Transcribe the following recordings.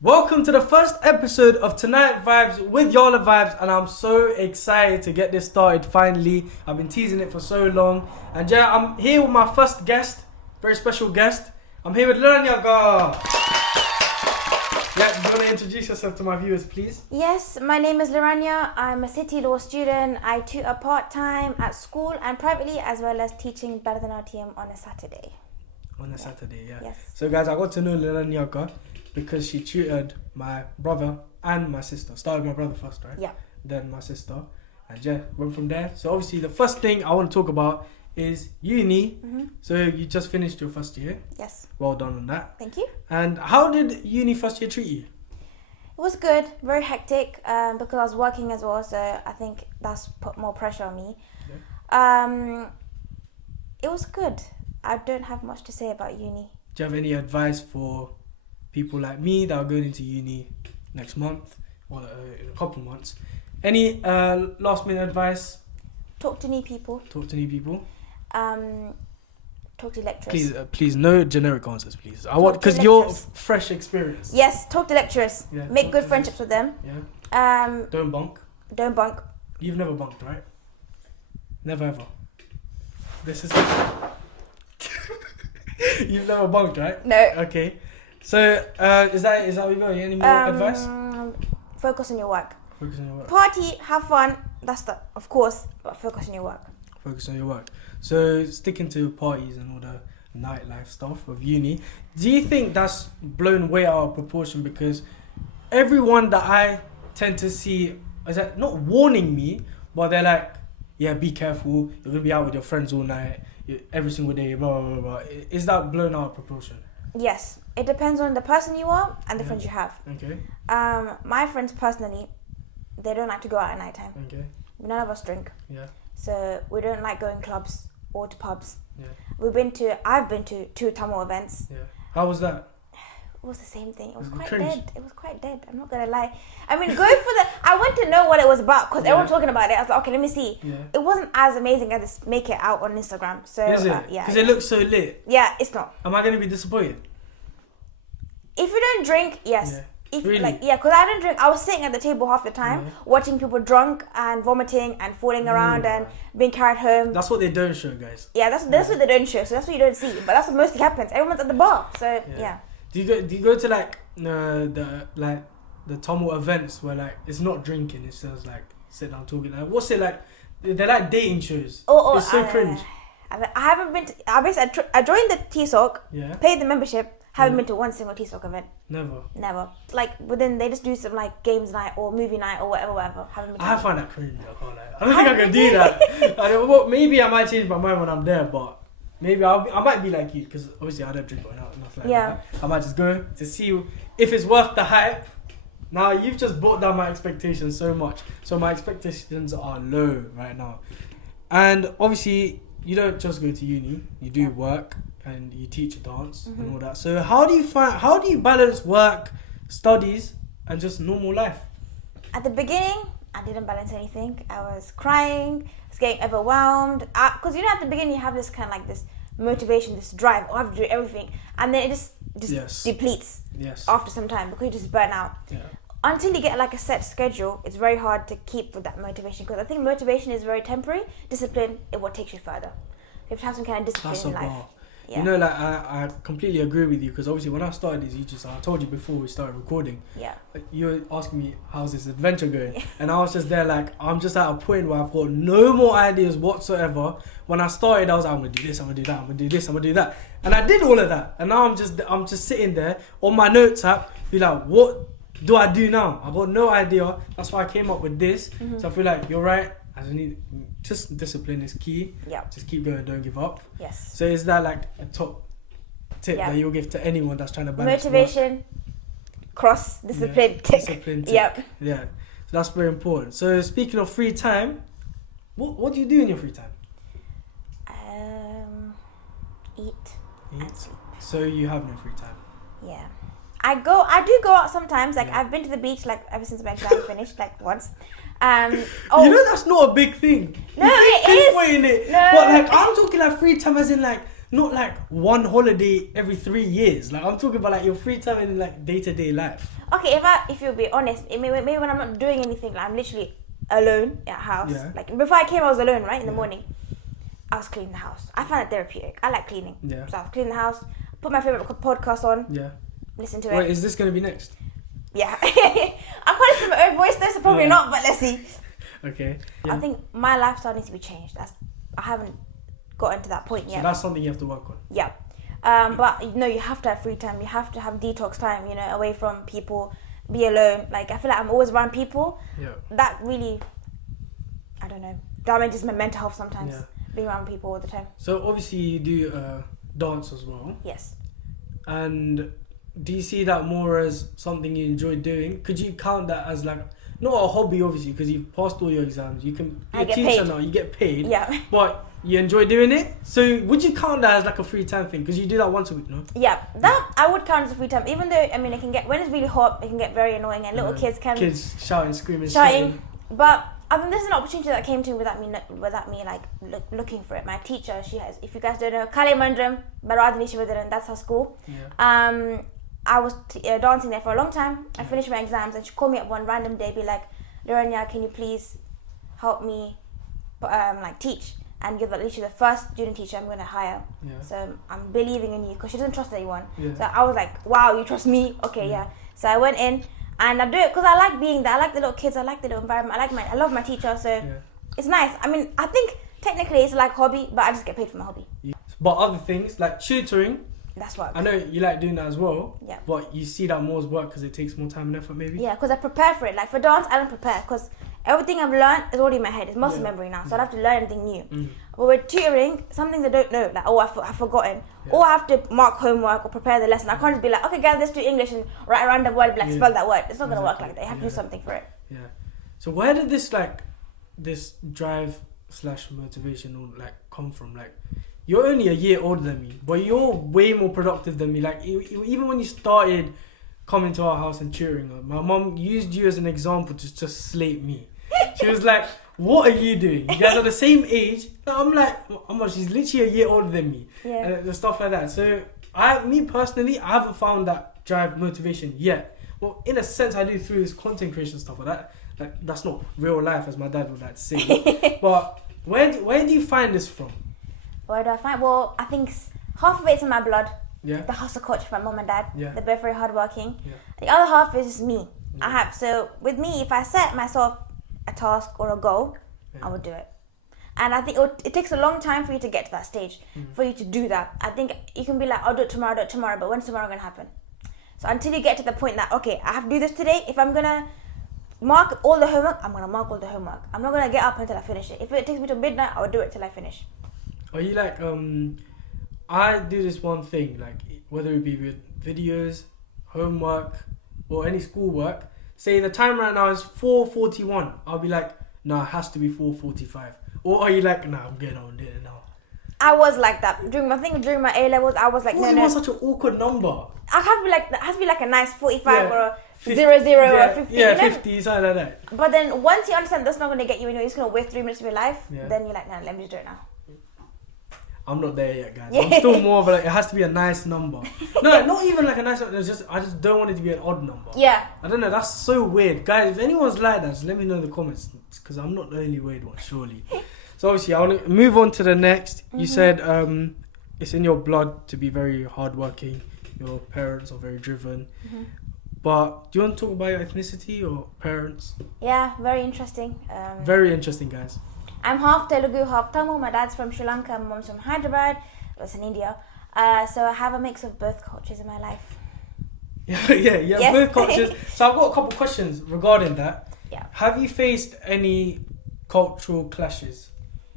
Welcome to the first episode of Tonight Vibez with YarlaVibez, and I'm so excited to get this started finally. I've been teasing it for so long. And yeah, I'm here with my first guest, very special guest. I'm here with Liranya. Yeah, do you want to introduce yourself to my viewers, please? Yes, my name is Liranya. I'm a city law student. I tutor part-time at school and privately, as well as teaching Bharatanatyam on a Saturday. On a Saturday, yeah. Yes. So guys, I got to know Liranya because she tutored my brother and my sister. Started with my brother first, right? Yeah. Then my sister. And yeah, went from there. So obviously the first thing I want to talk about is uni. Mm-hmm. So you just finished your first year. Yes. Well done on that. Thank you. And how did uni first year treat you? It was good. Very hectic because I was working as well, so I think that's put more pressure on me. Yeah. It was good. I don't have much to say about uni. Do you have any advice for people like me that are going into uni next month or in a couple months? Any last minute advice? Talk to new people. Talk to new people. Talk to lecturers. Please, no generic answers, please. I want because you're fresh experience. Yes, talk to lecturers. Yeah, make good friendships with them. Yeah. Don't bunk. Don't bunk. You've never bunked, right? Never ever. This is. You've never bunked, right? No. Okay. So is that what you got? Any more advice? Focus on your work. Focus on your work. Party, have fun. That's the, of course, but focus on your work. Focus on your work. So sticking to parties and all the nightlife stuff of uni, do you think that's blown way out of proportion? Because everyone that I tend to see is that not warning me, but they're like, yeah, be careful. You're gonna be out with your friends all night, every single day. Blah blah blah. Blah. Is that blown out of proportion? Yes, it depends on the person you are and the friends you have. Okay. My friends personally, they don't like to go out at night time. Okay. None of us drink. Yeah. So we don't like going clubs or to pubs. Yeah. I've been to 2 Tamil events. Yeah. How was that? It was the same thing. It was quite Cringe. dead. It was quite dead. I'm not gonna lie. I mean, I went to know what it was about because everyone talking about it. I was like, okay, let me see. Yeah. It wasn't as amazing as this make it out on Instagram. So Is it? yeah. Because it looks so lit. Yeah, it's not. Am I gonna be disappointed? If you don't drink, yes. Yeah. If Really? because I don't drink. I was sitting at the table half the time, watching people drunk and vomiting and falling around and being carried home. That's what they don't show, guys. Yeah, that's what they don't show. So that's what you don't see. But that's what mostly happens. Everyone's at the bar. So yeah. Do you go to like the Tamil events where like it's not drinking, it's just like sit down talking? Like what's it like? They're like dating shows. It's so cringe. I haven't been to. I joined the TSOC. Yeah. Paid the membership. Haven't been to one single TSOC event. Never. Like within, they just do some like games night or movie night or whatever. Haven't been. I find that cringe. I can't lie. I don't think I can do that. I don't, well, maybe I might change my mind when I'm there, but maybe I might be like you because obviously I don't drink or nothing like that. I might just go to see if it's worth the hype. Now you've just brought down my expectations so much, so my expectations are low right now. And obviously you don't just go to uni; you do work and you teach dance and all that. So how do you balance work, studies, and just normal life? At the beginning, I didn't balance anything. I was crying, I was getting overwhelmed. Because at the beginning you have this kind of like this motivation, this drive. Oh, I have to do everything, and then it just depletes after some time because you just burn out. Yeah. Until you get like a set schedule, it's very hard to keep with that motivation because I think motivation is very temporary. Discipline, it will take you further. You have to have some kind of discipline in life. Yeah. You know, like I completely agree with you because obviously when I started this YouTube, I told you before we started recording. Yeah. You were asking me how's this adventure going, and I was just there like I'm just at a point where I've got no more ideas whatsoever. When I started, I was like, I'm gonna do this, I'm gonna do that, I'm gonna do this, I'm gonna do that, and I did all of that, and now I'm just sitting there on my notes app, be like, what do I do now? I got no idea. That's why I came up with this. So I feel like you're right. I need just discipline is key. Yeah. Just keep going, don't give up. Yes. So is that like a top tip that you'll give to anyone that's trying to balance motivation, cross, discipline, tick. Discipline, tick. Yep. Yeah. So that's very important. So speaking of free time, what do you do in your free time? Eat. And sleep. So you have no free time? Yeah. I do go out sometimes. Like I've been to the beach like ever since my exam finished like once. You know that's not a big thing. No, it is. No. But like I'm talking like free time as in like Not like one holiday every 3 years. Like I'm talking about like your free time in like day-to-day life. okay, if you'll be honest, maybe when I'm not doing anything, like I'm literally alone at house. Yeah. Like before I came, I was alone, right, in the morning. I was cleaning the house. I find it therapeutic. I like cleaning. Yeah. So I was cleaning the house, put my favorite podcast on. Yeah. Listen to it. Wait, is this gonna be next? Yeah. I'm calling it my own voice though, so probably not, but let's see. Okay. Yeah. I think my lifestyle needs to be changed. I haven't gotten to that point yet. So that's something you have to work on. Yeah. But you have to have free time. You have to have detox time, away from people, be alone. Like, I feel like I'm always around people. Yeah. That really, I don't know, damages my mental health sometimes, being around people all the time. So obviously you do dance as well. Yes. And do you see that more as something you enjoy doing? Could you count that as like, not a hobby obviously, because you've passed all your exams, you can be a teacher now, you get paid. Yeah. But you enjoy doing it? So would you count that as like a free time thing? Because you do that once a week, no? Yeah, that I would count as a free time. Even though, it can get, when it's really hot, it can get very annoying and little kids can... Kids shouting, screaming, shouting. But I think this is an opportunity that came to me without me like looking for it. My teacher, she has, if you guys don't know, Kale Mandram, Baradini Shivadaran, that's her school. Yeah. I was dancing there for a long time. I finished my exams and she called me up one random day, be like, Liranya, can you please help me teach? And you're literally the first student teacher I'm going to hire. Yeah. So I'm believing in you, because she doesn't trust anyone. Yeah. So I was like, wow, you trust me? Okay, yeah. So I went in and I do it because I like being there. I like the little kids. I like the little environment. I love my teacher. So it's nice. I think technically it's like hobby, but I just get paid for my hobby. Yeah. But other things like tutoring, that's work. I know you like doing that as well. Yeah. But you see that more as work because it takes more time and effort, maybe. Yeah, because I prepare for it. Like for dance, I don't prepare because everything I've learned is already in my head. It's muscle memory now, so I don't have to learn anything new. Mm. But with tutoring, some things I don't know, like I've forgotten, or I have to mark homework or prepare the lesson. I can't just be like, okay, guys, let's do English and write a random word, be like, spell that word. It's not gonna work like that. You have to do something for it. Yeah. So where did this drive / motivation all come from? Like, you're only a year older than me, but you're way more productive than me. Like, even when you started coming to our house and tutoring, my mom used you as an example to just slate me. She was like, what are you doing? You guys are the same age. I'm like, she's literally a year older than me. Yeah. And stuff like that. So, me personally, I haven't found that drive motivation yet. Well, in a sense, I do through this content creation stuff like that. Like, that's not real life, as my dad would like to say. But where do you find this from? Where do I find? Well, I think half of it's in my blood. Yeah. The hustle culture from my mom and dad. Yeah. They're both very hardworking. Yeah. The other half is just me. Yeah. So with me, if I set myself a task or a goal, I would do it. And I think it takes a long time for you to get to that stage, for you to do that. I think you can be like, I'll do it tomorrow, but when's tomorrow going to happen? So until you get to the point that, okay, I have to do this today. If I'm going to mark all the homework, I'm going to mark all the homework. I'm not going to get up until I finish it. If it takes me to midnight, I will do it till I finish. Are you like, I do this one thing, like whether it be with videos, homework, or any schoolwork. Say the time right now is 4:41. I'll be like, no, it has to be 4:45. Or are you like, nah, I'm getting on with it now? I was like that during my A levels. I was like, no. Such an awkward number. I have to be like, it has to be like a nice 45 or a 50, 00 or a 50. Yeah, 50, something like that. But then once you understand that's not going to get you anywhere, it's going to waste 3 minutes of your life. Yeah. Then you're like, no, let me just do it now. I'm not there yet, guys. I'm still more of it has to be a nice number. No, not even like a nice number. I just don't want it to be an odd number. Yeah. I don't know. That's so weird, guys. If anyone's like that, just let me know in the comments, because I'm not the only weird one, surely. So obviously, I want to move on to the next. You said it's in your blood to be very hardworking. Your parents are very driven. But do you want to talk about your ethnicity or parents? Yeah, very interesting. Very interesting, guys. I'm half Telugu, half Tamil. My dad's from Sri Lanka, my mom's from Hyderabad. It's in India. So I have a mix of both cultures in my life. Yeah, both cultures. So I've got a couple questions regarding that. Yeah. Have you faced any cultural clashes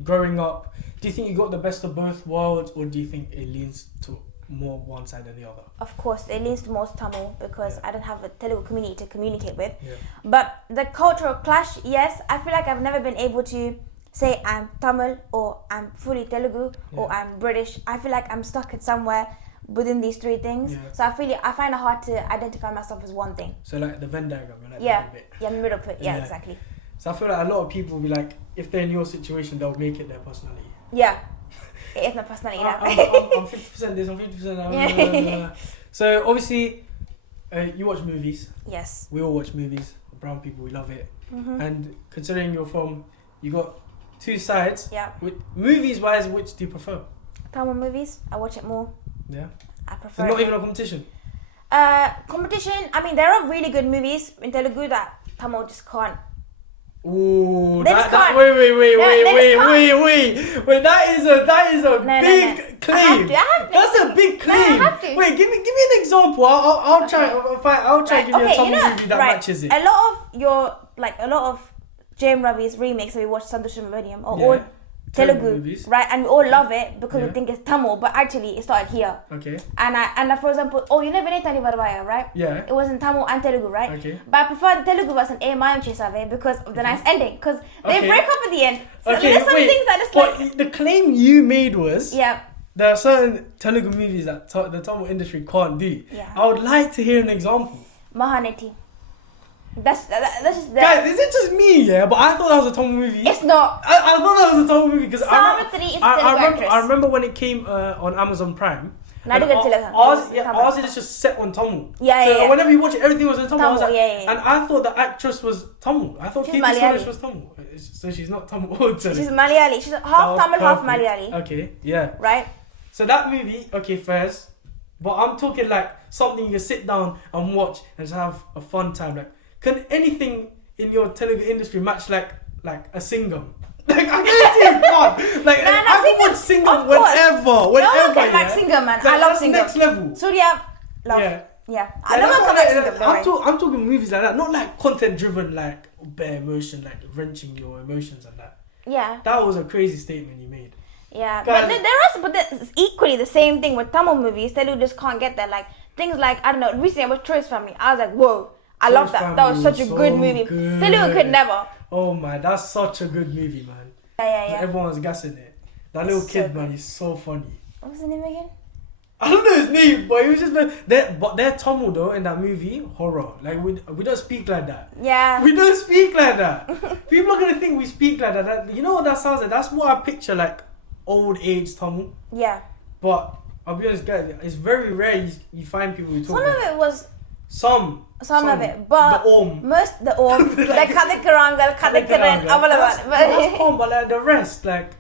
growing up? Do you think you got the best of both worlds, or do you think it leans to more one side than the other? Of course, it leans to most Tamil because I don't have a Telugu community to communicate with. Yeah. But the cultural clash, yes, I feel like I've never been able to say I'm Tamil or I'm fully Telugu or I'm British. I feel like I'm stuck at somewhere within these three things. Yeah. So I find it hard to identify myself as one thing. So like the Venn diagram, you're like the middle bit. Yeah, middle bit. Yeah, exactly. So I feel like a lot of people will be like, if they're in your situation, they'll make it their personality. Yeah, it is my personality. I'm 50% this, I'm 50% that. So obviously, You watch movies. Yes. We all watch movies. Brown people, we love it. Mm-hmm. And considering you got two sides. Yeah. Movies wise, which do you prefer? Tamil movies, I watch it more. Yeah. I prefer. So not even a competition. Competition. I mean, there are really good movies in Telugu that Tamil just can't. Ooh, wait. That That is a big claim. That's a big claim. No, I have to. Wait, give me an example. I'll try. I'll try give you a Tamil movie that matches it. A lot of J.M. Ravi's remakes that we watch Santosham Millennium are all Telugu movies. right? And we all love it because we think it's Tamil, but actually it started here. Okay. And for example, you never Tani Varvaya, right? Yeah. It was in Tamil and Telugu, right? Okay. But I prefer the Telugu version A Mayam Chesave because of the nice ending. Because they break up at the end. So there's some things that just like... The claim you made was... Yeah. There are certain Telugu movies that the Tamil industry can't do. Yeah. I would like to hear an example. Mahaneti. That's just Guys, is it just me? Yeah, but I thought that was a Tamil movie. It's not. I thought that was a Tamil movie because I remember when it came on Amazon Prime. Ours is just set on Tamil. Yeah. Whenever you watch it, everything was in Tamil. Tamil, And I thought the actress was Tamil. I thought Katie Saunders was Tamil. So she's not Tamil. She's Malayali. She's half Tamil, half Malayali. Okay, yeah. Right. So that movie, okay, fairs. But I'm talking like something you can sit down and watch and just have a fun time. Like, can anything in your Telugu industry match like a Singam? Like, I guarantee you can't. Like, I can watch Singam whenever. No one can like Singam, man. I love Singam. Next level. Surya, love. Yeah. I don't know like Singam. I'm talking movies like that, not like content driven, like bare emotion, like wrenching your emotions and that. Yeah. That was a crazy statement you made. Yeah, but there's equally the same thing with Tamil movies. Telugu just can't get there. Like things like, I don't know, recently I watched Choice Family. I was like, whoa, I love that. That was such a good movie. Telugu could never. Oh man, that's such a good movie, man. Yeah. Everyone was gassing it. That little kid, man, he's so funny. What was his name again? I don't know his name, but he was just they're Tamil though in that movie, horror. Like we don't speak like that. Yeah. We don't speak like that. People are gonna think we speak like that. You know what that sounds like? That's what I picture like old age Tamil. Yeah. But I'll be honest, guys, it's very rare you find people who talk. Some of it was. Some of it, but the like Kadikarangal, Kadikaran, that's calm, but like the rest, like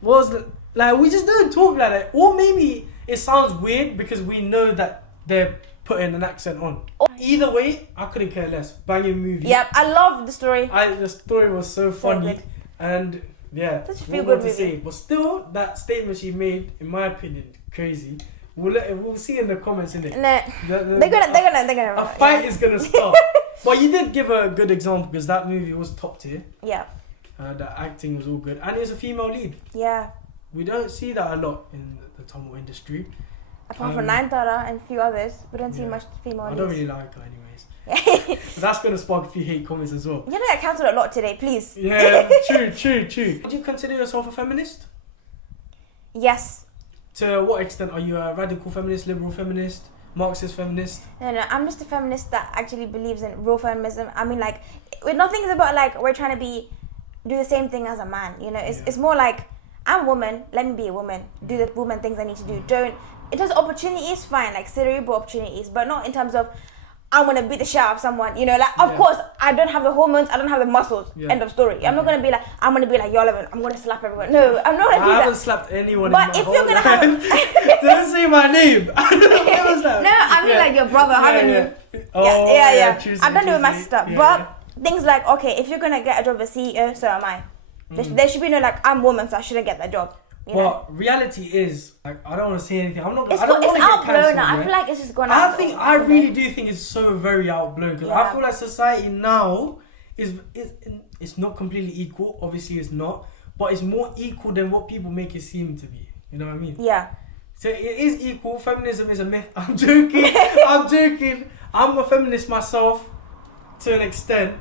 we just don't talk like that. Or maybe it sounds weird because we know that they're putting an accent on. Either way, I couldn't care less. Banging movie. Yep, I love the story. The story was so funny, and yeah, such a feel good movie. But still, that statement she made, in my opinion, crazy. We'll see in the comments, innit? They're gonna. A fight is gonna start. But you did give a good example because that movie was top tier. Yeah. The acting was all good, and it's a female lead. Yeah. We don't see that a lot in the Tamil industry. Apart from Nayanthara and a few others, we don't see much female leads. I don't really like her, anyways. But that's gonna spark a few hate comments as well. You know, I counted a lot today, please. Yeah, true. Would you consider yourself a feminist? Yes. To what extent? Are you a radical feminist, liberal feminist, Marxist feminist? No, I'm just a feminist that actually believes in real feminism. I mean, like, nothing is about like we're trying to do the same thing as a man. You know, it's more like I'm a woman. Let me be a woman. Do the woman things I need to do. Don't. In terms of opportunities, fine, like cerebral opportunities, but not in terms of I'm gonna beat the shit out of someone. You know, like of course I don't have the hormones, I don't have the muscles. End of story. I'm not gonna be like YarlaVibez. I'm gonna slap everyone. No, I'm not gonna do that. I haven't slapped anyone. But if you're gonna have, don't say my name. No, I mean like your brother, haven't you? Yeah. I've done it with my sister. But things like, okay, if you're gonna get a job as CEO, so am I. There should be no like I'm woman, so I shouldn't get that job. But reality is, like, I don't want to say anything. I don't want to get outblown now. I feel like it's just gone out. I really do think it's so very outblown because I feel like society now it's not completely equal. Obviously, it's not, but it's more equal than what people make it seem to be. You know what I mean? Yeah. So it is equal. Feminism is a myth. I'm joking. I'm joking. I'm a feminist myself to an extent,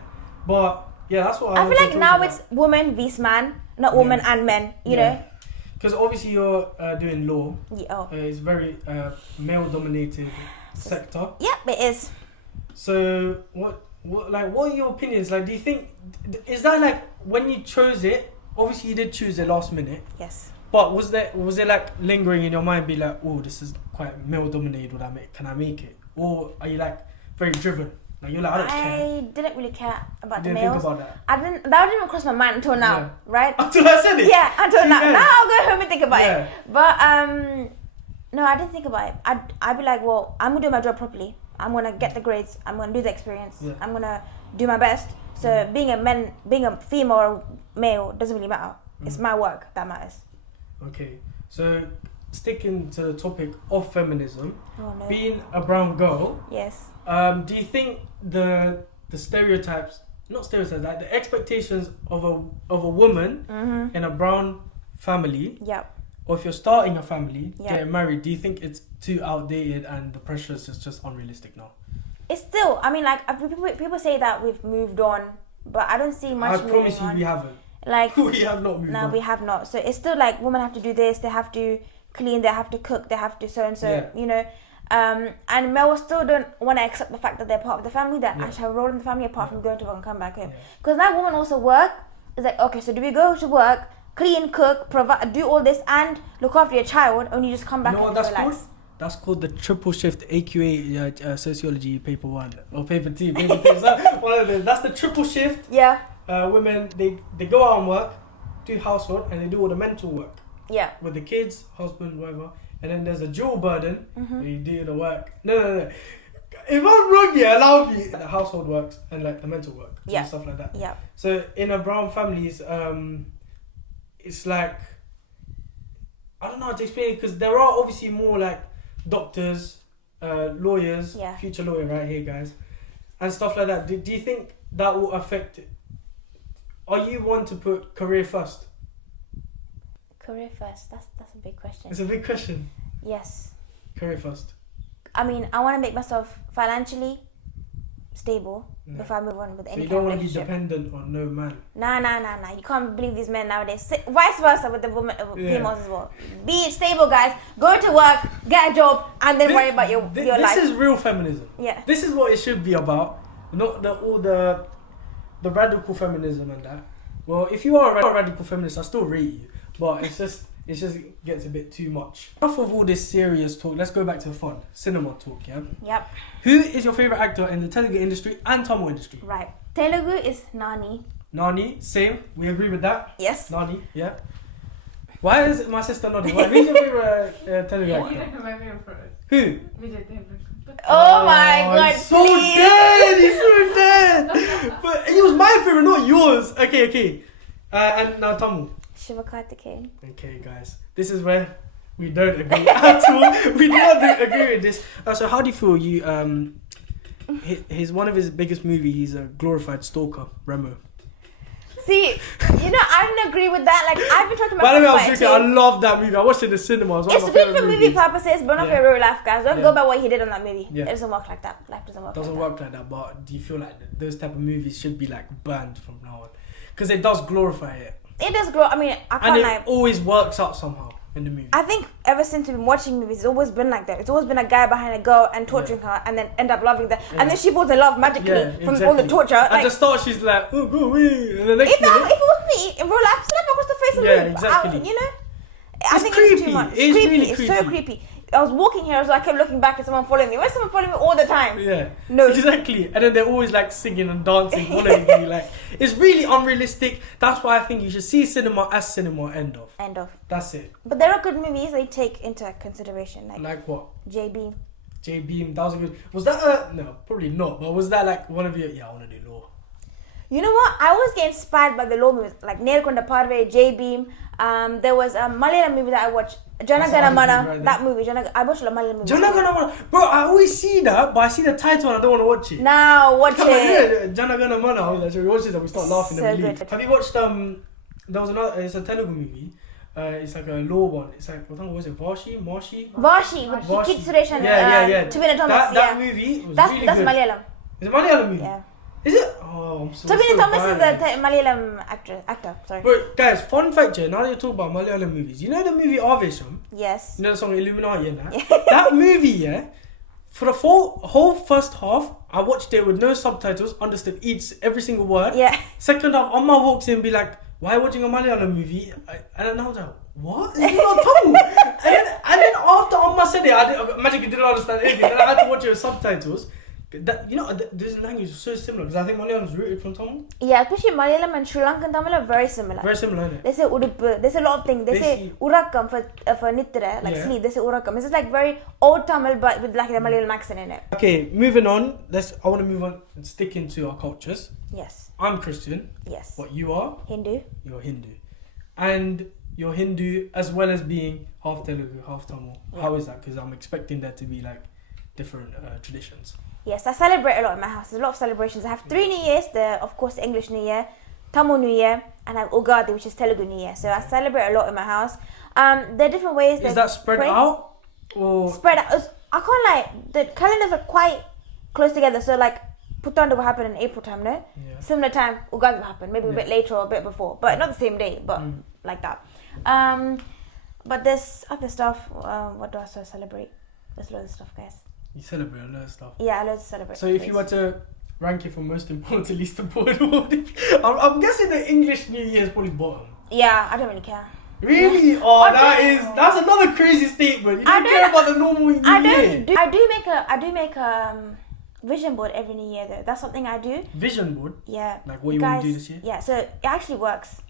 but yeah, that's what I feel like now it's woman vs man, not woman and men. You know. Because obviously you're doing law. Yeah. It's very male-dominated sector. Yep, it is. So what are your opinions? Like, do you think is that like when you chose it? Obviously, you did choose it last minute. Yes. But was it like lingering in your mind, be like, oh, this is quite male-dominated? Can I make it? Or are you like, very driven. Like you're like, I don't care. I didn't really care about the Didn't males. think about that. That didn't even cross my mind until now, right? Until I said it. Yeah, until now. Then. Now I'll go home and think about it. But no, I didn't think about it. I'd be like, well, I'm gonna do my job properly. I'm gonna get the grades. I'm gonna do the experience. Yeah. I'm gonna do my best. So being a female or male doesn't really matter. It's my work that matters. Okay, so sticking to the topic of feminism, being a brown girl. Yes. Do you think the stereotypes, not stereotypes, like the expectations of a woman in a brown family, or if you're starting a family, getting married, do you think it's too outdated and the pressures is just unrealistic now? It's still, I mean, like people say that we've moved on, but I don't see much. I promise you, we haven't. Like we have not moved on. No, we have not. So it's still like women have to do this. They have to clean. They have to cook. They have to so and so. You know. And males still don't want to accept the fact that they're part of the family, that actually have a role in the family apart from going to work and come back home. Because now women also work. It's like, okay, so do we go to work, clean, cook, provide, do all this and look after your child, and you just come back and relax? Called? That's called the triple shift AQA sociology paper 1 or paper 2. That's the triple shift. Yeah. Women, they go out and work, do household, and they do all the mental work. Yeah. With the kids, husband, whatever. And then there's a dual burden where you do the work. No. If I'm wrong, allow me. The household works and like the mental work and stuff like that. Yeah. So in a brown families, it's like, I don't know how to explain it because there are obviously more like doctors, lawyers, future lawyer right here, guys, and stuff like that. Do you think that will affect it? Are you one to put career first? Career first. That's a big question. It's a big question. Yes. Career first. I mean, I want to make myself financially stable before I move on with any kind of relationship. So you don't want to be dependent on no man? Nah. You can't believe these men nowadays. Vice versa with the women, females as well. Be stable, guys. Go to work, get a job, and then worry about your life. This is real feminism. Yeah. This is what it should be about. Not all the radical feminism and that. Well, if you are a radical feminist, I still rate you. But it just gets a bit too much. Enough of all this serious talk. Let's go back to the fun. Cinema talk, yeah? Yep. Who is your favourite actor in the Telugu industry and Tamil industry? Right. Telugu is Nani. Nani, same. We agree with that? Yes. Nani, yeah. Why is it my sister nodding? Who's your favourite Telugu actor? You don't know my favourite. Who? Vijay. Oh my god, he's so dead! He's so dead! But he was my favourite, not yours. Okay. And now Tamil. Shivakarthikeyan. Okay, guys, this is where we don't agree at all. We do not agree with this. So, how do you feel? One of his biggest movies. He's a glorified stalker, Remo. See, I don't agree with that. Like, I've been talking about. By the way, I'm joking. I love that movie. I watched it in the cinema. It's good for movie purposes, but not for real life, guys. Don't go by what he did on that movie. Yeah. It doesn't work like that. Life doesn't work. Like that. But do you feel like those type of movies should be like banned from now on? Because it does glorify it. It does grow. I mean, I can't lie. And it always works out somehow in the movie. I think ever since we've been watching movies, it's always been like that. It's always been a guy behind a girl and torturing her, and then end up loving that, and then she falls in love magically from all the torture. At the start, she's like, "Oh, go away," and the next minute, if it was me in real life, slap across the face and leave. Exactly. I think creepy. It's too much. It's creepy. really It's creepy. so creepy. I was walking here, so I kept looking back at someone following me. Where's someone following me all the time? Yeah. No. Exactly. And then they're always like singing and dancing, following you. Like, it's really unrealistic. That's why I think you should see cinema as cinema. End of. That's it. But there are good movies they take into consideration. Like what? J-Beam. J-Beam. That was a good. Was that no, probably not. But was that like one of your? Yeah, I want to do law. You know what? I always get inspired by the law movies, like Neerkonda Parve, J-Beam. There was a Malayalam movie that I watched, Jana Gana Mana. Right, that movie, I watched a Malayalam movie. Jana Gana Mana. Bro, I always see that, but I see the title and I don't want to watch it. Now watch it. Jana Gana Mana. I was like, we watch this and we start laughing So and we leave. good. Have you watched there was another, it's a Telugu movie. It's like a law one. It's like, what was it? Vashi with Kid Suresh and Tobina Thomas. That movie was really good. That's Malayalam. It's a Malayalam movie? Yeah. Is it? Oh, I'm so Tobina Thomas is bad. a Malayalam actor. Sorry. But guys, fun fact here, now that you talk about Malayalam movies, you know the movie Avesham? Yes. You know the song Illuminati and that? That movie, for the whole first half, I watched it with no subtitles, understood every single word. Yeah. Second half, Amma walks in and be like, why are you watching a Malayalam movie? And then I was like, what? It's not Tamil. and then after Amma said it, I magically didn't understand anything. Then I had to watch it with subtitles. This language is so similar because I think Malayalam is rooted from Tamil. Yeah, especially Malayalam and Sri Lankan Tamil are very similar. Very similar, isn't it? They say udupu. There's a lot of things. They say urakam for nitra, like sleep. They say urakam. It's just like very old Tamil, but with like the Malayalam accent in it. Okay, moving on. I want to move on and stick into our cultures. Yes. I'm Christian. Yes. What you are? Hindu. You're Hindu, and you're Hindu as well as being half Telugu, half Tamil. Yeah. How is that? Because I'm expecting there to be like different traditions. Yes, I celebrate a lot in my house. There's a lot of celebrations. I have 3 New Years. Of course, the English New Year, Tamil New Year, and I have Ugadi, which is Telugu New Year. So I celebrate a lot in my house. There are different ways. Is that spread out? Or? Spread out. I can't like, the calendars are quite close together. So like, Putanda will happen in April time, no? Yeah. Similar time, Ugadi will happen. Maybe a bit later or a bit before. But not the same day, but like that. But there's other stuff. What do I celebrate? There's loads of stuff, guys. You celebrate a lot of stuff. Yeah, I love to celebrate. So if you were to rank it from most important to least important, I'm guessing the English New Year is probably bottom. Yeah, I don't really care. Really? Oh, that's another crazy statement. You don't care about the normal New Year. I do make a vision board every New Year though. That's something I do. Vision board? Yeah. Like what you want to do this year? Yeah, so it actually works.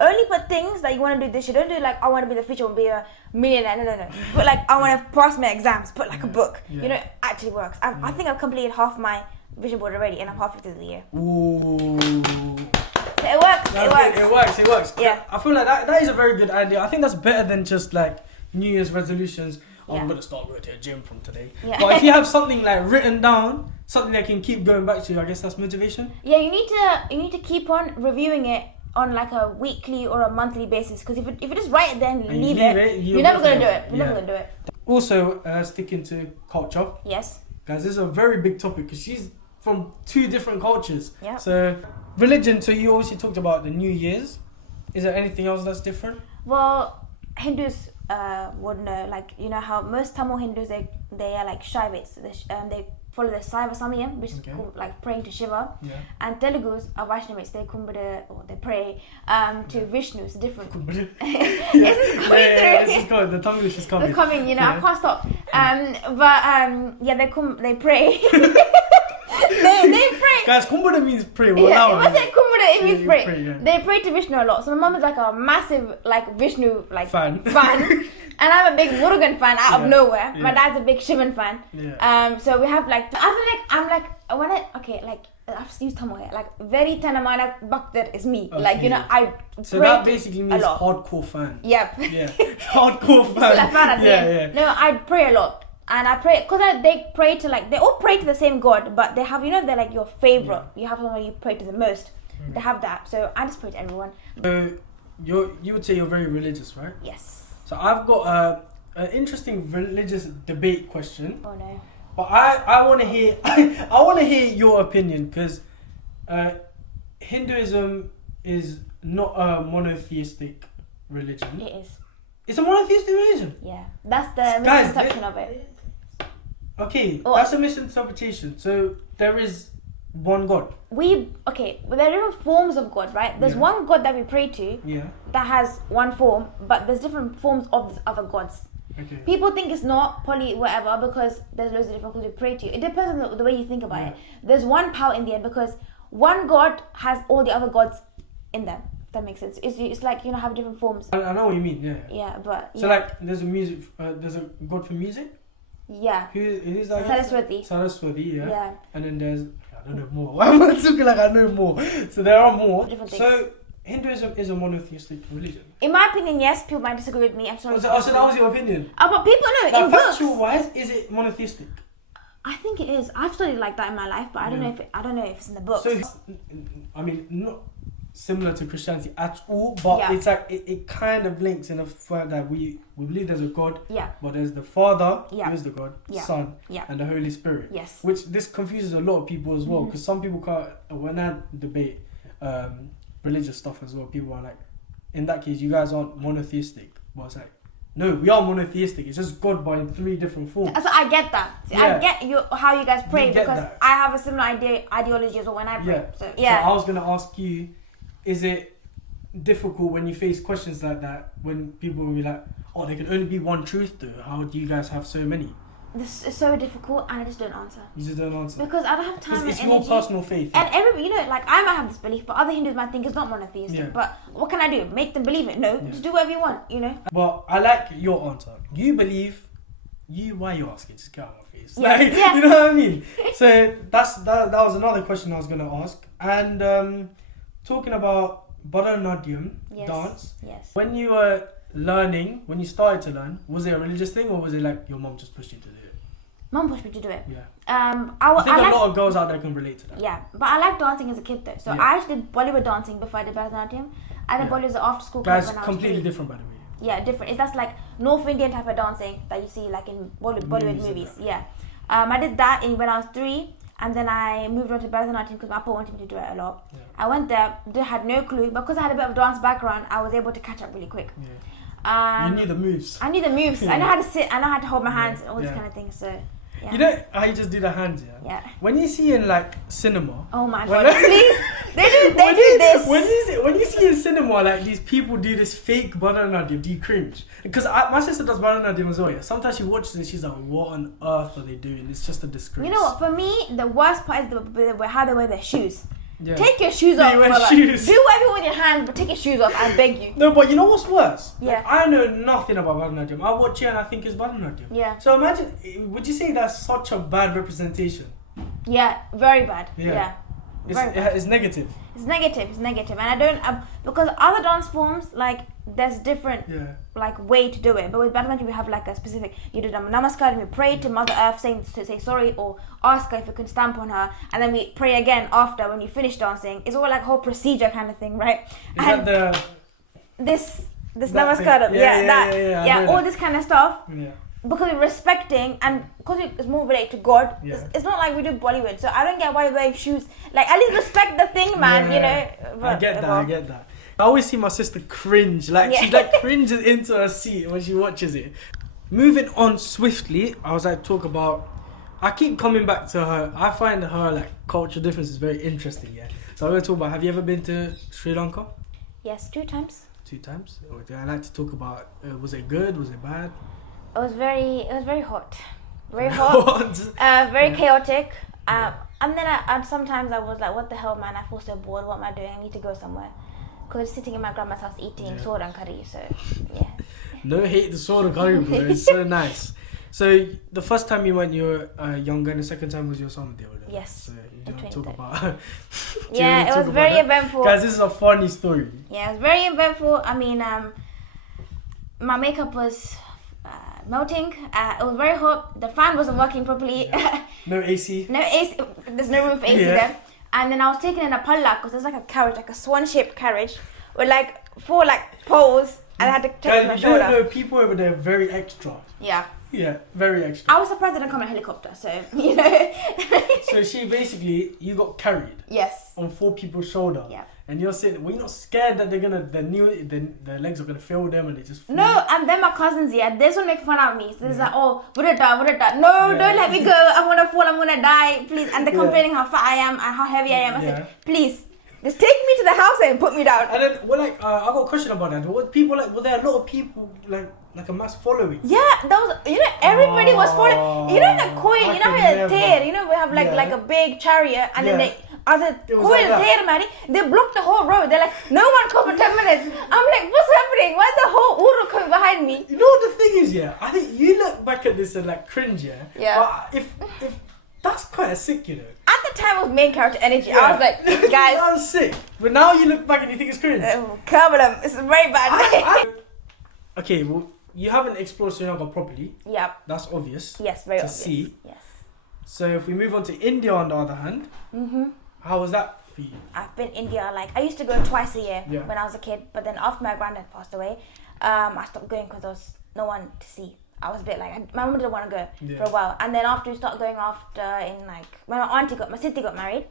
Only put things that you want to do this year. Don't do like, I want to be the future, I want to be a millionaire. No. But like, I want to pass my exams. Put like a book. Yeah. You know, it actually works. I think I've completed half my vision board already and I'm halfway through the year. Ooh. So it works. It works. Yeah. I feel like that is a very good idea. I think that's better than just like New Year's resolutions. I'm going to start going to a gym from today. Yeah. But if you have something like written down, something that can keep going back to, I guess that's motivation. Yeah, you need to keep on reviewing it on like a weekly or a monthly basis, because if you just write it then and leave it, you're never going to do it. You're never going to do it. Also, sticking to culture. Yes. Guys, this is a very big topic because she's from 2 different cultures. Yeah. So, religion, so you obviously talked about the New Year's. Is there anything else that's different? Well, Hindus would know, like, you know how most Tamil Hindus, they are like Shaivites. They follow the Saiva Samyam, which is called, like praying to Shiva. Yeah. And Telugus are Vaishnavites. They kumbada, or they pray to Vishnu. It's different. This is going. The Tamil is coming. They're coming, you know, I can't stop. They pray. they pray. Guys, kumbada means pray. Yeah, if I say kumbada, it means pray. They pray to Vishnu a lot. So my mum is like a massive like Vishnu fan. And I'm a big Murugan fan out of nowhere. Yeah. My dad's a big Shivan fan. Yeah. So we have like, I've used Tamil here, like very Tanamana Bhaktar is me. Okay. Like, you know, I so that basically means hardcore fan. Yep. Yeah. Hardcore fan. Yeah. No, I pray a lot. And I pray, because they pray to like, they all pray to the same God, but they have, you know, they're like your favorite. Yeah. You have someone you pray to the most. Mm. They have that. So I just pray to everyone. So you would say you're very religious, right? Yes. So I've got an interesting religious debate question. Oh no. But I want to hear I want to hear your opinion, because Hinduism is not a monotheistic religion. It is. It's a monotheistic religion. Yeah, that's the misconception of it. Okay, that's a misinterpretation. So there is one God. There are different forms of God, right? There's one God that we pray to. Yeah. That has one form, but there's different forms of these other gods. Okay. People think it's not poly whatever because there's loads of different gods we pray to. It depends on the way you think about it. There's one power in the end because one God has all the other gods in them. If that makes sense. It's like, you know, have different forms. I know what you mean. Yeah. Yeah, but so like there's a God for music. Yeah. Who's that? Saraswati. Yeah. Yeah. And then there's, I don't know more. Why am I talking like I know more? So there are more. Different things. So Hinduism is a monotheistic religion. In my opinion, yes. People might disagree with me. I'm sorry. So that was your opinion. But people know. Now, factual-wise, is it monotheistic? I think it is. I've studied like that in my life, but I don't know if it's in the books. So, I mean, not similar to Christianity at all, but it's like it kind of links in the fact that we believe there's a God, but there's the Father, who is the God, Son, and the Holy Spirit. Yes. Which this confuses a lot of people as well, because some people can't, when I debate religious stuff as well, people are like, in that case, you guys aren't monotheistic. But it's like, no, we are monotheistic. It's just God, but in 3 different forms. So I get that. I get how you guys pray, because I have a similar ideology as well when I pray. So I was gonna ask you, is it difficult when you face questions like that, when people will be like, oh, there can only be one truth though? How do you guys have so many? this is so difficult, and I just don't answer. You just don't answer because I don't have time and it's energy. your personal faith. And everybody, you know, like I might have this belief, but other Hindus might think it's not monotheistic. Yeah. But what can I do? Make them believe it? No, just do whatever you want. You know. Well, I like your answer. You believe. Why are you asking? Just get out of my face. Yeah. Like, Yeah. You know what I mean? So that was another question I was gonna ask. And talking about Bharatanatyam dance. Yes. When you were learning, when you started to learn, was it a religious thing or was it like your mom just pushed you to do it? Mom pushed me to do it. Yeah. I think a lot of girls out there can relate to that. Yeah, but I liked dancing as a kid though. So I actually did Bollywood dancing before I did Bharatanatyam. I did Bollywood as an after school club Guys, when I was completely 3. different by the way. Yeah, different. That's like North Indian type of dancing that you see like in Bollywood movies. Yeah. I did that when I was 3, and then I moved on to Bharatanatyam because my papa wanted me to do it a lot. Yeah. I went there, had no clue, but because I had a bit of dance background, I was able to catch up really quick. Yeah. You knew the moves. I knew the moves. I know how to sit. I know how to hold my hands and all this kind of things. So. Yeah. You know how you just do the hands, Yeah. When you see in like cinema. Oh my god! Please, they do this. When you see in cinema like these people do this fake Bharatanatyam, do you cringe? Because my sister does Bharatanatyam as well. Yeah. Sometimes she watches it, she's like, "What on earth are they doing? It's just a disgrace." You know what? For me, the worst part is how they wear their shoes. Yeah. Take your shoes off. Shoes. Do whatever with your hands, but take your shoes off. I beg you. No, but you know what's worse? Yeah. Like, I know nothing about Bharatanatyam. I watch it and I think it's Bharatanatyam. Yeah. So imagine, would you say that's such a bad representation? Yeah, very bad. Yeah. Yeah. It's negative. It's negative, and I don't because other dance forms like there's different like way to do it. But with Bharatanatyam we have like a specific. You do the namaskar and we pray to Mother Earth, saying to say sorry or ask her if you can stamp on her, and then we pray again after when you finish dancing. It's all like a whole procedure kind of thing, right? Is that the this namaskar? Yeah, all this kind of stuff. Yeah. Because we're respecting and because it's more related to God, it's not like we do Bollywood. So I don't get why you're wearing shoes. Like at least respect the thing, man. You know. But, I get that. I always see my sister cringe. Like she like cringes into her seat when she watches it. Moving on swiftly, I was like talk about. I keep coming back to her. I find her like cultural differences very interesting. Yeah. So I'm gonna talk about. Have you ever been to Sri Lanka? Yes, 2 times. 2 times. I like to talk about. Was it good? Was it bad? It was very hot, very hot, very chaotic. And then sometimes I was like, what the hell, man? I feel so bored. What am I doing? I need to go somewhere. Because I was sitting in my grandma's house eating soda and curry. So yeah. No hate the soda curry, bro. It's so nice. So the first time you went, you were younger, and the second time was your summer deal. Yes. So you don't talk about. Yeah, it was very eventful. Guys, this is a funny story. Yeah, it was very eventful. I mean, my makeup was melting. It was very hot. The fan wasn't working properly. Yeah. No AC. No AC. There's no room for AC there. And then I was taken in a palla because there's like a carriage, like a swan-shaped carriage, with like 4 like poles, and I had to touch my shoulder. You know, people over there are very extra. Yeah. Yeah, very extra. I was surprised I didn't come in a helicopter, so you know. So you got carried. Yes. On 4 people's shoulder. Yeah. And you're sitting. Were you not scared that they're gonna the legs are gonna fail them and they just fall? No, and then my cousins, they just want to make fun of me. So they're like, oh, would it die? No, don't let me go. I'm gonna fall. I'm gonna die, please. And they're complaining how fat I am and how heavy I am. I said, please, just take me to the house and put me down. And then, well, like, I got a question about that. Were there a lot of people like a mass following? Yeah, that was, everybody was following. You know the coin, we have tear, we have like a big chariot and then they blocked the whole road. They're like, no one come for 10 minutes. I'm like, what's happening? Why is the whole Uru coming behind me? You know what the thing is, I think you look back at this and like cringe, Yeah. But if that's quite sick, At the time of main character energy, I was like, guys, that was sick. But now you look back and you think it's cringe. It's very bad. Okay, well, you haven't explored Sri Lanka properly. Yeah. That's obvious. Yes, very obvious. To see. Yes. So if we move on to India, on the other hand, how was that for you? I've been India, I used to go twice a year when I was a kid, but then after my granddad passed away, I stopped going because there was no one to see. I was a bit like, my mum didn't want to go for a while, and then after we started going when my sister got married,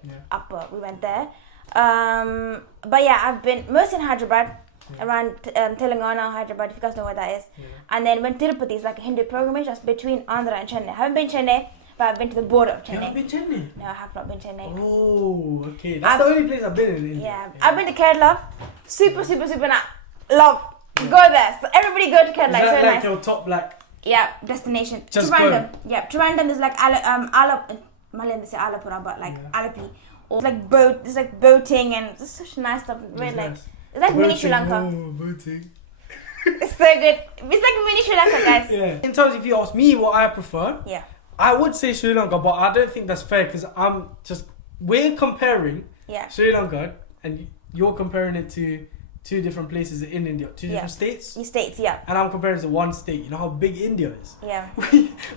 we went there. But yeah, I've been mostly in Hyderabad, around Telangana, Hyderabad, if you guys know where that is. And then when Tirupati is like a Hindu pilgrimage, that's between Andhra and Chennai. I haven't been Chennai, but I've been to the border of Chennai. You haven't been Chennai? No, I have not been Chennai. Oh, okay. That's the only place I've been in India. Yeah. I've been to Kerala. Super, super, super nice. Love. Go there. So everybody go to Kerala. Is that so like nice. your top Yeah, destination. Just Trivandrum. Yeah, Trivandrum is like Malayalam they say Alapura, but like Alapi. Or like boat. It's like boating and it's such nice stuff. Very like nice. it's like mini Sri Lanka. Boating. It's so good. It's like mini Sri Lanka, guys. Yeah. In terms, if you ask me what I prefer, I would say Sri Lanka, but I don't think that's fair because we're comparing Sri Lanka and you're comparing it to 2 different places in India, 2 different states. States, yeah. And I'm comparing it to 1 state. You know how big India is? Yeah.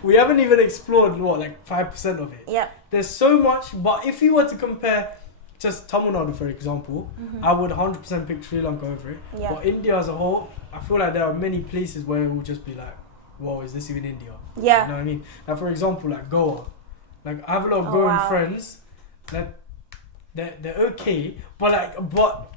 We haven't even explored, like 5% of it. Yeah. There's so much, but if you were to compare just Tamil Nadu, for example, I would 100% pick Sri Lanka over it. Yeah. But India as a whole, I feel like there are many places where it will just be like, whoa, is this even India? Yeah. You know what I mean? Like, for example, like Goa. Like, I have a lot of Goan friends that they're okay, but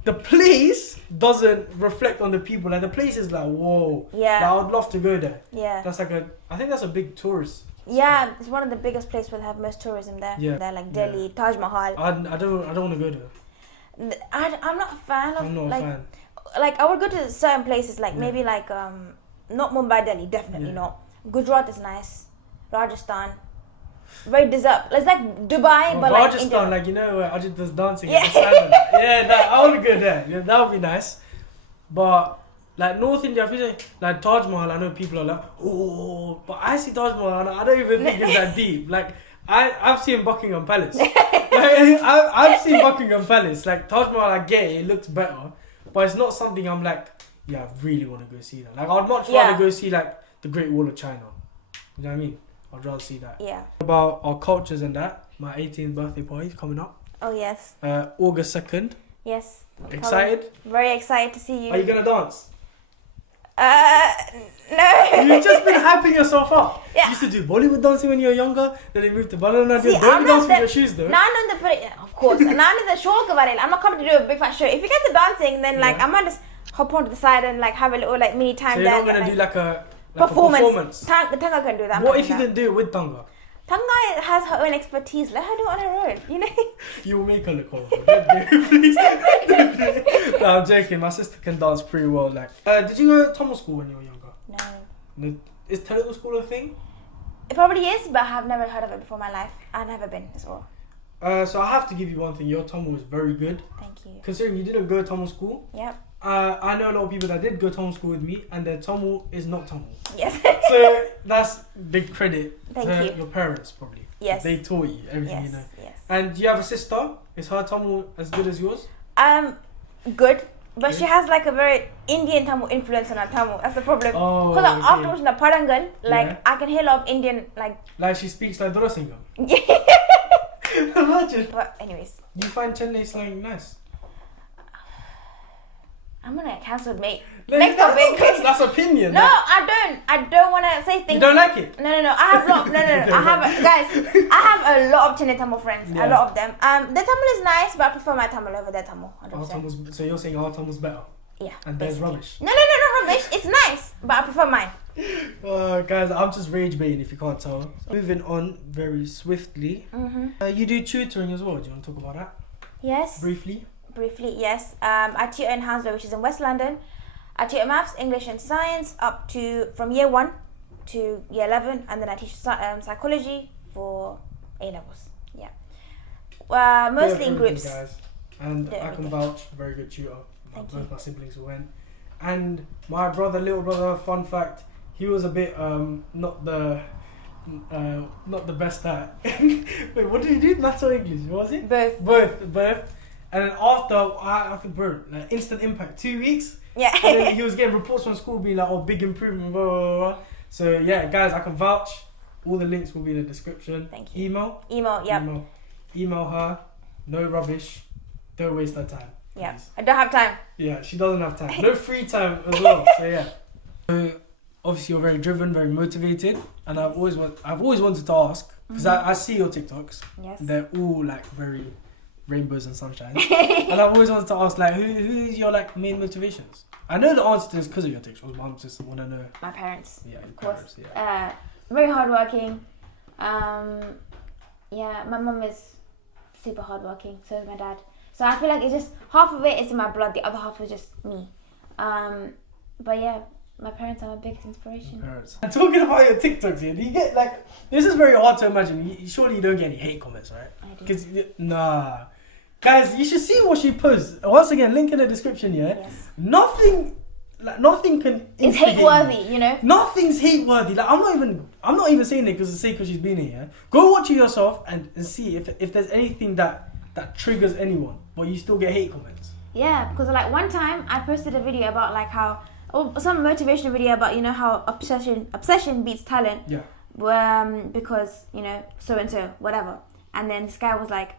the place doesn't reflect on the people. Like, the place is like, whoa. Yeah. Like, I would love to go there. Yeah. That's like I think that's a big tourist. Yeah, it's one of the biggest places where they have most tourism there. Yeah. They're like Delhi, Taj Mahal. I don't want to go there. I'm not a fan of. I'm not a fan. Like, I would go to certain places, like maybe like not Mumbai, Delhi, definitely not. Gujarat is nice. Rajasthan. Very desert. It's like Dubai, but like Rajasthan, India. like, you know where Ajit does dancing in the sand. I want to go there. Yeah, that would be nice. But like North India, I feel like Taj Mahal, I know people are like, oh, but I see Taj Mahal, I don't even think it's that deep. Like, I've seen Buckingham Palace. I've seen Buckingham Palace. Like, Taj Mahal, I get it looks better, but it's not something I'm like, I really want to go see that. Like, I'd much rather go see like the Great Wall of China. You know what I mean? I'd rather see that. Yeah. About our cultures and that, my 18th birthday party is coming up. Oh, yes. August 2nd. Yes. Excited? Very excited to see you. Are you going to dance? No. You've just been hyping yourself up. Yeah. You used to do Bollywood dancing when you were younger, then you moved to Bharatanatyam. Don't dance with your shoes though. Of course. I'm not coming to do a big fat show. If you get to dancing, then like I might just hop onto the side and like have a little like mini time so there. So you're not going to do like a performance. Tanga can do that. What if you can do it with Tanga? Tanga has her own expertise. Let her do it on her own, you know? You'll make her look horrible. Don't do it, please. Don't do it. No, I'm joking. My sister can dance pretty well. Like, did you go to Tamil school when you were younger? No. Is Telugu school a thing? It probably is, but I have never heard of it before in my life. I've never been as well. So I have to give you one thing. Your Tamil is very good. Thank you. Considering you didn't go to Tamil school. Yep. I know a lot of people that did go Tamil school with me, and their Tamil is not Tamil. Yes. So that's big credit to your parents, probably. Yes. They taught you everything you know. Yes. And do you have a sister? Is her Tamil as good as yours? Good. But she has like a very Indian Tamil influence on her Tamil. That's the problem. Because afterwards in the Padangal, like I can hear a lot of Indian Like she speaks like Dorasingam. Yeah. Imagine. But anyways. Do you find Chennai slang nice? I'm gonna get cancelled, mate. No, Next topic. That's opinion. No, I don't want to say things. You don't like it? No. I have a lot. No. I have a lot of Chennai Tamil friends. Yeah. A lot of them. The Tamil is nice, but I prefer my Tamil over their Tamil. So you're saying our Tamil's better? Yeah. And theirs rubbish? No, not rubbish. It's nice, but I prefer mine. Guys, I'm just rage baiting if you can't tell. Moving on very swiftly. You do tutoring as well. Do you want to talk about that? Yes. Briefly, yes. I tutor in Hounslow, which is in West London. I tutor maths, English and science up to from year 1 to year 11, and then I teach psychology for A-levels. Yeah. Mostly in groups. Guys. And I can vouch, very good tutor. Both my siblings went. And my little brother, fun fact, he was a bit not the best at. Wait, what did he do? Maths or English? What was it? Both. And then after birth, like instant impact, 2 weeks. Yeah. And then he was getting reports from school being like, oh, big improvement, blah, blah, blah. So yeah, guys, I can vouch. All the links will be in the description. Thank you. Email, Email her. No rubbish. Don't waste her time. Yeah. Please. I don't have time. Yeah, she doesn't have time. No free time as well. So yeah. So obviously you're very driven, very motivated, and I've always wanted to ask because I see your TikToks. Yes. They're all like very rainbows and sunshine, and I've always wanted to ask like who is your like main motivations? I know the answer to this because of your TikToks, but I just want to know. My parents. Yeah, of course. Parents, yeah. Very hardworking. Yeah, my mum is super hardworking. So is my dad. So I feel like it's just half of it is in my blood. The other half is just me. But yeah, My parents are my biggest inspiration. Parents. And talking about your TikToks here, do you get like, this is very hard to imagine. Surely you don't get any hate comments, right? I do. Because, nah. Guys, you should see what she posts. Once again, link in the description, yeah? Yes. Nothing can It's hate worthy, you know? Nothing's hate worthy. Like, I'm not even saying it because the sake of she's been here, yeah? Go watch it yourself and see if there's anything that triggers anyone, but you still get hate comments. Yeah, because like one time I posted a video about like how, some motivational video about, you know, how obsession beats talent. Yeah. Because, you know, so and so, whatever. And then this guy was like,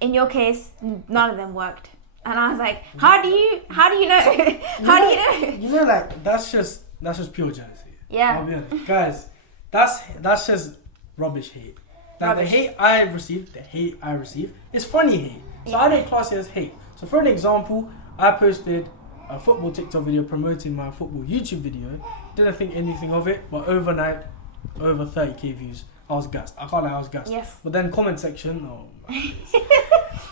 in your case, none of them worked. And I was like, how do you know? How do you know? You know, like, that's just pure jealousy. Yeah. I'll be honest. Guys, that's just rubbish hate. Like, the hate I receive is funny hate. So I don't class it as hate. So for an example, I posted a football TikTok video promoting my football YouTube video. Didn't think anything of it, but overnight, over 30k views. I was gassed. I can't lie, I was gassed. Yes. But then comment section, oh my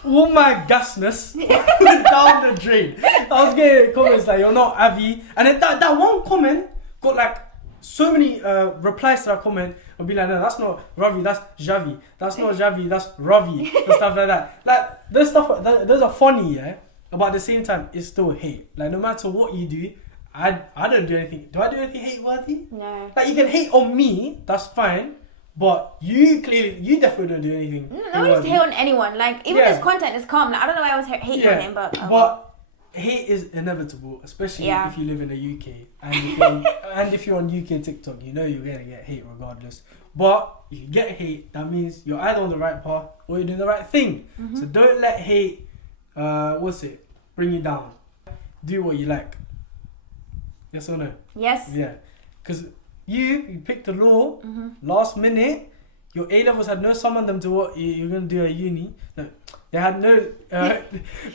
all my gassness went down the drain. I was getting comments like, you're not Avi. And then that one comment got like so many replies to that comment. I'll be like, no, that's not Ravi, that's Javi. That's not Javi, that's Ravi. And stuff like that. Like, those are funny, yeah? But at the same time, it's still hate. Like, no matter what you do, I don't do anything. Do I do anything hate-worthy? No. Like, you can hate on me, that's fine. But you definitely don't do anything. No one used to hate on anyone. Like, even this content is calm. Like, I don't know why I was hating on him, but... But hate is inevitable, especially if you live in the UK. And if you're on UK TikTok, you know you're going to get hate regardless. But if you get hate, that means you're either on the right path or you're doing the right thing. Mm-hmm. So don't let hate, bring you down. Do what you like. Yes or no? Yes. Yeah. Because you picked the law last minute. Your A-levels had no summon them to what you're going to do at uni. No, they had no... wait,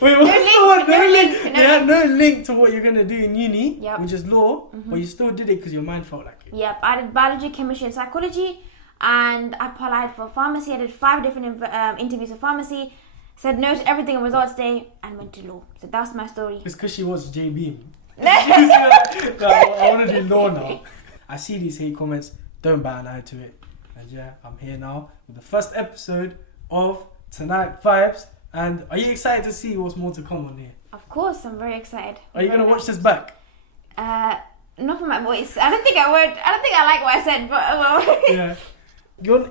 what's the word? No link. They had no link to what you're going to do in uni, which is law, but you still did it because your mind felt like it. Yep, I did biology, chemistry and psychology, and I applied for pharmacy. I did 5 different interviews for pharmacy, said no to everything on results day, and went to law. So that's my story. It's because she was J-Beam. I want to do law now. I see these hate comments, don't bat an eye to it. And yeah, I'm here now with the first episode of Tonight Vibez. And are you excited to see what's more to come on here? Of course, I'm very excited. Are you going to watch this back? Not for my voice. I don't think I would. I don't think I like what I said, but well. Yeah.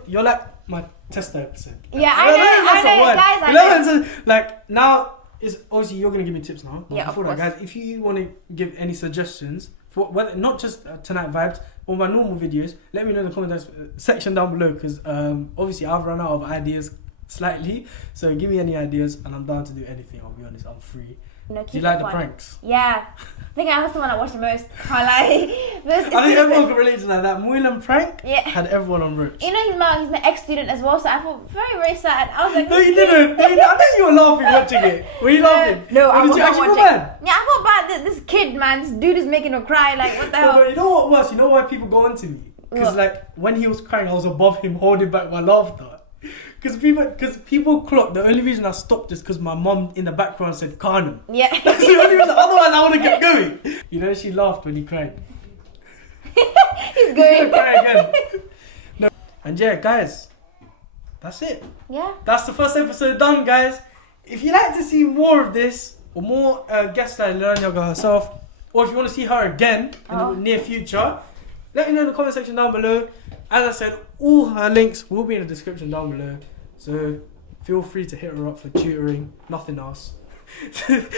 You're like my tester episode. Yeah, I know, guys. Like, now, is obviously you're going to give me tips now. But yeah, before that, guys, if you want to give any suggestions, for whether, not just Tonight Vibez, or my normal videos, let me know in the comments section down below, because obviously I've run out of ideas slightly, so give me any ideas and I'm down to do anything. I'll be honest, I'm free. No, do you like the pranks? Yeah, I think that's the one I watched the most. I think everyone can relate to that Mulan prank had everyone on ropes. You know, he's my ex-student as well, so I felt very, very sad. I was like, no, you didn't. I think you were laughing watching it. Were you laughing? No, I was not watching. Yeah, I felt bad. This kid, man, this dude is making her cry. Like, what the hell? But you know what was? You know why people go on to me? Because like when he was crying, I was above him, holding back my laughter. Because people clocked. The only reason I stopped is because my mum in the background said "Carnum." Yeah. That's the only reason. Otherwise, I would have kept going. You know, she laughed when he cried. He's going to cry again. No. And yeah, guys, that's it. Yeah. That's the first episode done, guys. If you like to see more of this or more guests like Liranya herself, or if you want to see her again in the near future, let me know in the comment section down below. As I said, all her links will be in the description down below. So feel free to hit her up for tutoring, nothing else. Make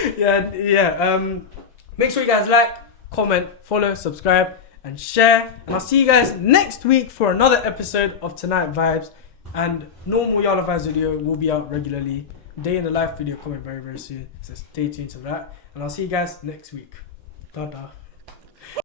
sure you guys like, comment, follow, subscribe, and share. And I'll see you guys next week for another episode of Tonight Vibez. And normal YarlaVibez video will be out regularly. Day in the life video coming very, very soon. So stay tuned to that. And I'll see you guys next week. Ta-ta.